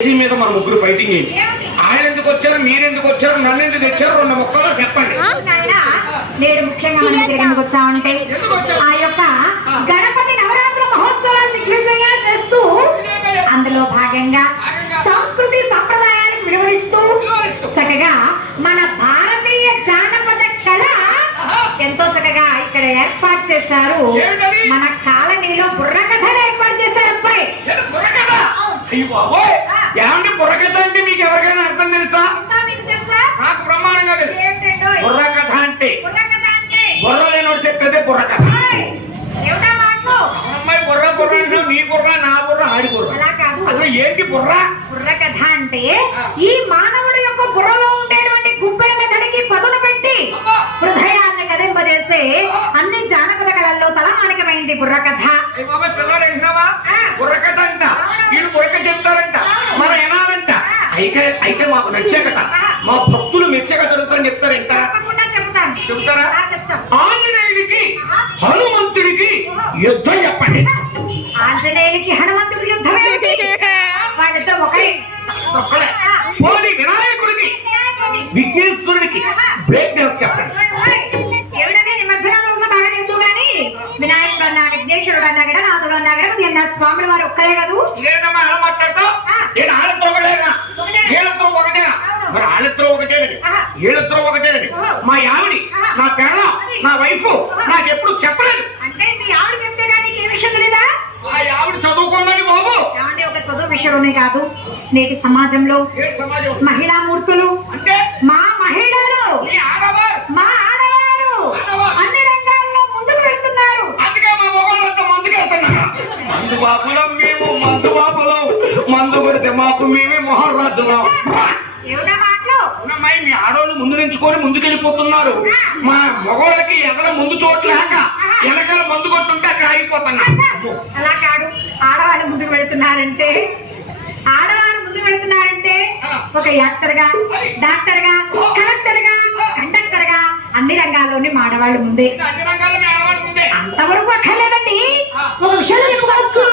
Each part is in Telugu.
స్టేజీ మీద మన ముగ్గురు ఫైటింగ్ ఏంటి? ఆయన ఎందుకు వచ్చారు? మీరు ఎందుకు వచ్చారు? నన్ను ఎందుకు తెచ్చారు? రెండు ముక్కలో చెప్పండి. నేడు ముఖ్యంగా మనం ఇక్కడికి ఎందుకు వచ్చామంటే? ఆ యొక్క గణపతి నవరాత్రి దిగ్విజయంగా చేస్తూ అందులో భాగంగా సంస్కృతి సంప్రదాయాలకు విలువనిస్తూ చక్కగా మన భారతీయ జానపద కళ ఎంతో చక్కగా ఇక్కడ ఏర్పాటు చేశారు? మన కాలనీలో బుర్ర కథలు ఏర్పాటు చేశారు అబ్బాయి? అయ్య బాబోయ్! ఏమంటే బుర్రకథ అంటే మీకు ఎవరికైనా అర్థం తెలుసా? నాకు బ్రహ్మాండంగా తెలుసు? బుర్రకథ అంటే. బుర్ర కథ అంటే. బుర్ర లేనోడు చెప్పేదే బుర్రకథ? అమ్మాయి బుర్ర బుర్ర అంటే నీ బుర్ర నా బుర్ర ఆడి బుర్ర. అసలు ఏంటి బుర్ర? బుర్ర కథ అంటే ఈ మానవుడి యొక్క బుర్రలో ఉండేటువంటి గుప్పెడ మెదడికి పదును పెట్టి హృదయాన్ని కదింపజేసే అన్ని జానపద కళల్లో తలమానికమైంది బుర్ర కథ అయ్య బాబోయ్ పిల్లాడు వింటున్నావా బుర్రకథ అంట వీళ్ళు బుర్రక చెప్తారంట మనం వినాలంట అయితే అయితే మాకు నచ్చే కథ మా భక్తులు మెచ్చే కథ జరుగుతుందని చెప్తారంట చెప్తారా ఆ, చెప్తాం. ఆంజనేయుడికి హనుమంతుడికి యుద్ధం చెప్పండి. ఆంజనేయునికి హనుమంతుడి యుద్ధం. పోనీ వినాయకుడికి విఘ్నేశ్వరుడికి బ్రేక్ డాన్స్ చెప్పండి. వినాయకుడు అన్నా విఘ్నేశ్వరుడు అన్నా కూడా నాథుడు అన్నా కూడా ఇది అన్న స్వాముల వారు ఒక్కలే కాదు? నేను ఒకటేనా మరి ఆళ్ళిద్దరూ ఒకటేనండి వీళ్ళిద్దరూ ఒకటేనండి. మా యావిడి నా పెళ్ళం నా వైఫ్ నాకు ఎప్పుడు చెప్పలేదు. అంటే మీ ఆవిడ చెప్తే కానీ ఏ విషయం మా చదువుకుందండి బాబు. ఒక చదువు విషయంలోనే కాదు. నేటి సమాజంలో మహిళా మూర్తులు అంటే? మా మహిళలు మా ఆడవారు? అన్ని రంగాల్లో ముందుకు వెళ్తున్నారు. అందుకే మా మొగళ్ళంతా మందుకు వెళ్తున్నారు? మందు బాబులం మేము మందు బాబులం మందు కొడితే మాకు మేమే మొహం రాజులం ఏమిటా అమ్మాయి మీ ఆడవాళ్ళు ముందు నుంచుకొని ముందుకెళ్ళిపోతున్నారు. మా మగవాళ్ళకి ఎక్కడ ముందు చోట్లేక వెనకాల మందు కొట్టుంటే అక్కడ ఆగిపోతున్నా. అలా కాదు? ఆడవాళ్ళు ముందుకు వెళ్తున్నారంటే ఆడవారు ముందుకు వెళ్తున్నారంటే ఒక యాక్టర్గా డాక్టర్గా కలెక్టర్గా కండక్టర్గా అన్ని రంగాల్లోనే మా ఆడవాళ్ళు ముందే. అంతవరకు అక్కర్లేదండి. ఒక విషయం చెప్పుకోవచ్చు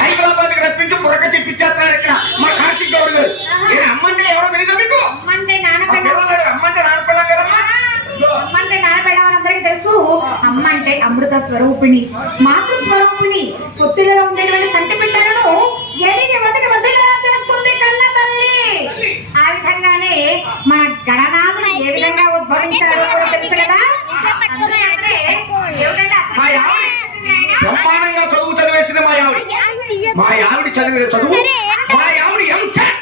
హైదరాబాద్కి రప్పించి బుర్రక తెప్పించేస్తున్నారు ఇక్కడ. మా కార్తీక్ గౌడ్ గారు. నేను అమ్మంటే ఎవరో తెలియదా మీకు? అమ్మ అంటే నాన్న ఆ పెళ్ళం. పిల్లగాడు అమ్మంటే నాన్నపిల్లం కదమ్మా. అమ్మ అంటే నాన్న పెళ్ళం అని అందరికీ తెలుసు. అమ్మ అంటే అమృత స్వరూపిణి. మాతృ స్వరూపిణి. పొత్తిలో ఉండేటువంటి సంటి బిడ్డలను ఎదిగి వదిలి వదిలి చేస్తుంది కన్న తల్లి ఆ విధంగానే మన గణనాథుడు ఏ విధంగా ఉద్భవించారో కూడా తెలుసు కదా అందుకనే ఏమిటంటే మా ఆవిడ బ్రహ్మాండంగా చదువు చదివేసింది మా ఆవిడ మా ఆవిడ చదివిన చదువు? మా ఆవిడ ఎంసెట్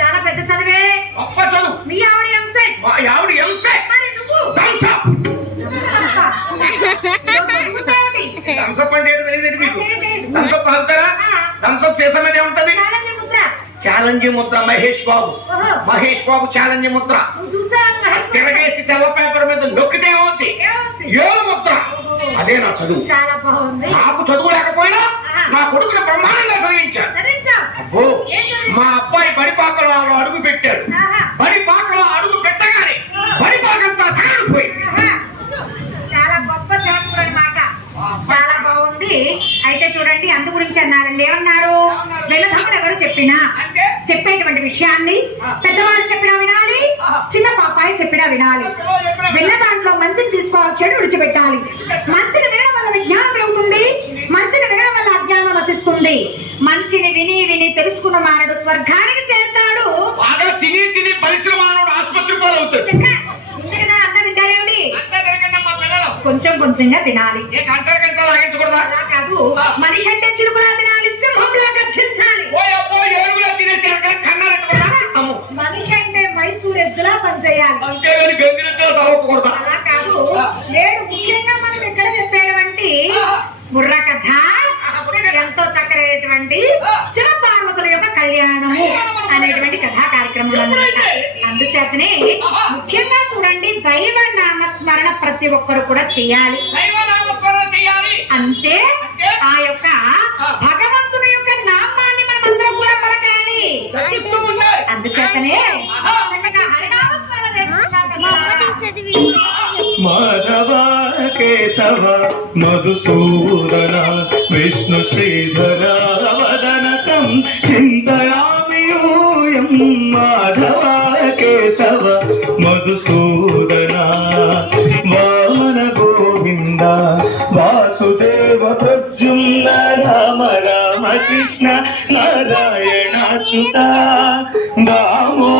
చాలా పెద్ద చదివే. గొప్ప చదువు. మీ ఆవిడ ఎంసెట్ మా ఆవిడ ఎంసెట్ మరి నువ్వు? థమ్స్అప్ ఏమిటి? థమ్స్అప్ అంటే ఏంటో తెలియదండి మీకు? థమ్స్అప్ తాగుతారా థమ్స్అప్ చేసే మీద ఏముంటది? ఛాలెంజ్ ముద్ర. ఛాలెంజ్ ముద్ర మహేష్ బాబు. మహేష్ బాబు ఛాలెంజ్ ముద్ర? తిరగేసి తెల్ల పేపర్ మీద నొక్కితే ఏమవుతుంది? ఏడు ముద్ర. అదే నా చదువు. అయితే చూడండి అందు గురించి అన్నారండి. ఏమన్నారు? వెళ్ళదమ్మని ఎవరు చెప్పినా? అంటే? చెప్పేటువంటి విషయాన్ని పెద్దవాళ్ళు చెప్పినా వినాలి చిన్న పాపాయి చెప్పినా వినాలి. వెళ్ళ దాంట్లో మంచిని తీసుకోవాలి చెడు విడిచిపెట్టాలి. మంచిని వినడం వల్ల విజ్ఞానం పెరుగుతుంది మంచిని వినడం వల్ల అజ్ఞానం నశిస్తుంది మంచిని విని విని తెలుసుకున్న మానడు స్వర్గానికి చేరుతాడు. బాగా తిని తిని పరిశ్రమలోడు ఆసుపత్రి పాలవుతాడు. కొంచెంగా తినాలి. కాదు. మనిషి అంటే చురుకులా తినాలి. సింహంలా గర్జించాలి. మనిషి అంటే మైసూర్ ఎద్దులా పనిచేయాలి అలా కాదు. నేడు ముఖ్యంగా మనం ఇక్కడ చెప్పేటువంటి బుర్ర కథ ఎంతో చక్కరైనటువంటి శివపార్వతుల యొక్క కళ్యాణము. చేతనే ముఖ్యంగా చూడండి దైవ నామస్మరణ ప్రతి ఒక్కరు కూడా చేయాలి. దైవ చేయాలి. అంటే? ఆ యొక్క భగవంతుని యొక్క నామాన్ని మనం అందరం కూడా పలకాలి అందుచేతనే మధుసూదన విష్ణు శ్రీధర వదనకం చింతయామి మా మధుసూదన వామన గోవింద వాసుదేవ ప్రద్యుమ్న రామ రామ కృష్ణ నారాయణ చుత దామో